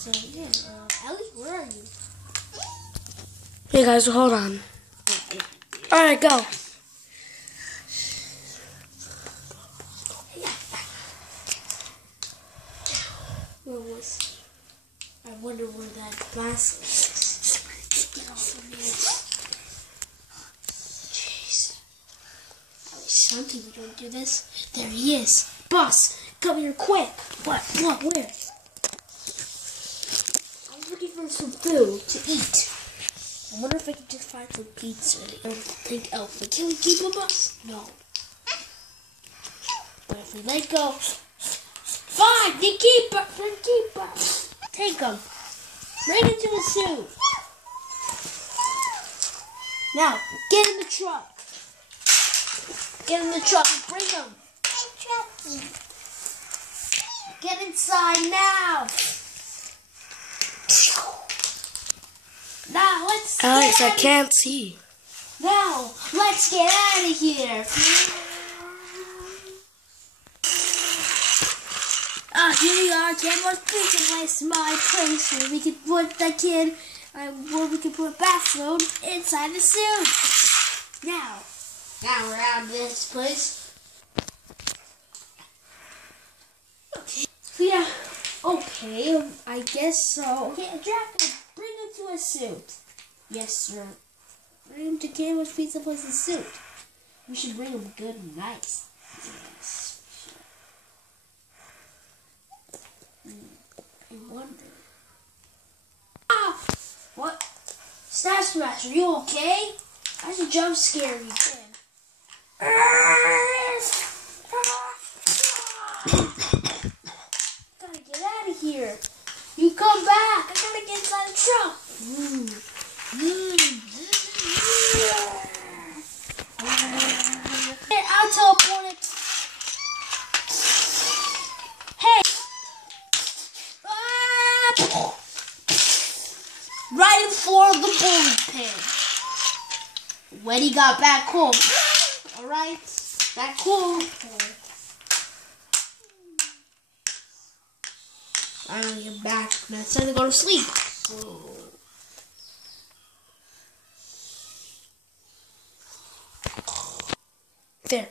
So yeah, Ellie, where are you? Hey guys, hold on. Alright, go. Where was? I wonder where that glass is. Get off of me. Jeez. At least some people don't do this. There he is. Boss, come here quick. What, where? I'm looking for some food to eat. I wonder if I can just find some pizza. I don't think Elf. Can we keep him up? No. But if we let go, fine, they keep us. Take him. Right into the suit. Now, get in the truck. Get in the truck and bring him. Get inside now. Now, let's Alex, I can't see. Now, let's get out of here. Here we are, Canvas Pizza Place, my place where we can put the kid, where we can put bath food inside the suit. Now we're out of this place. Okay. Yeah. Okay. I guess so. Okay, Jack, bring him to a suit. Yes, sir. Bring him to Canvas Pizza Place's suit. We should bring him good and nice. Yes. I wonder. Ah! What? Snap Smash, are you okay? I should jump scare you, kid. Gotta get out of here. You come back. I gotta get inside the truck. I'll teleport it. Hey! Right in front of the bowling pin. When he got back home. Alright? Back home. Finally, I'm back. Now it's time to go to sleep. There.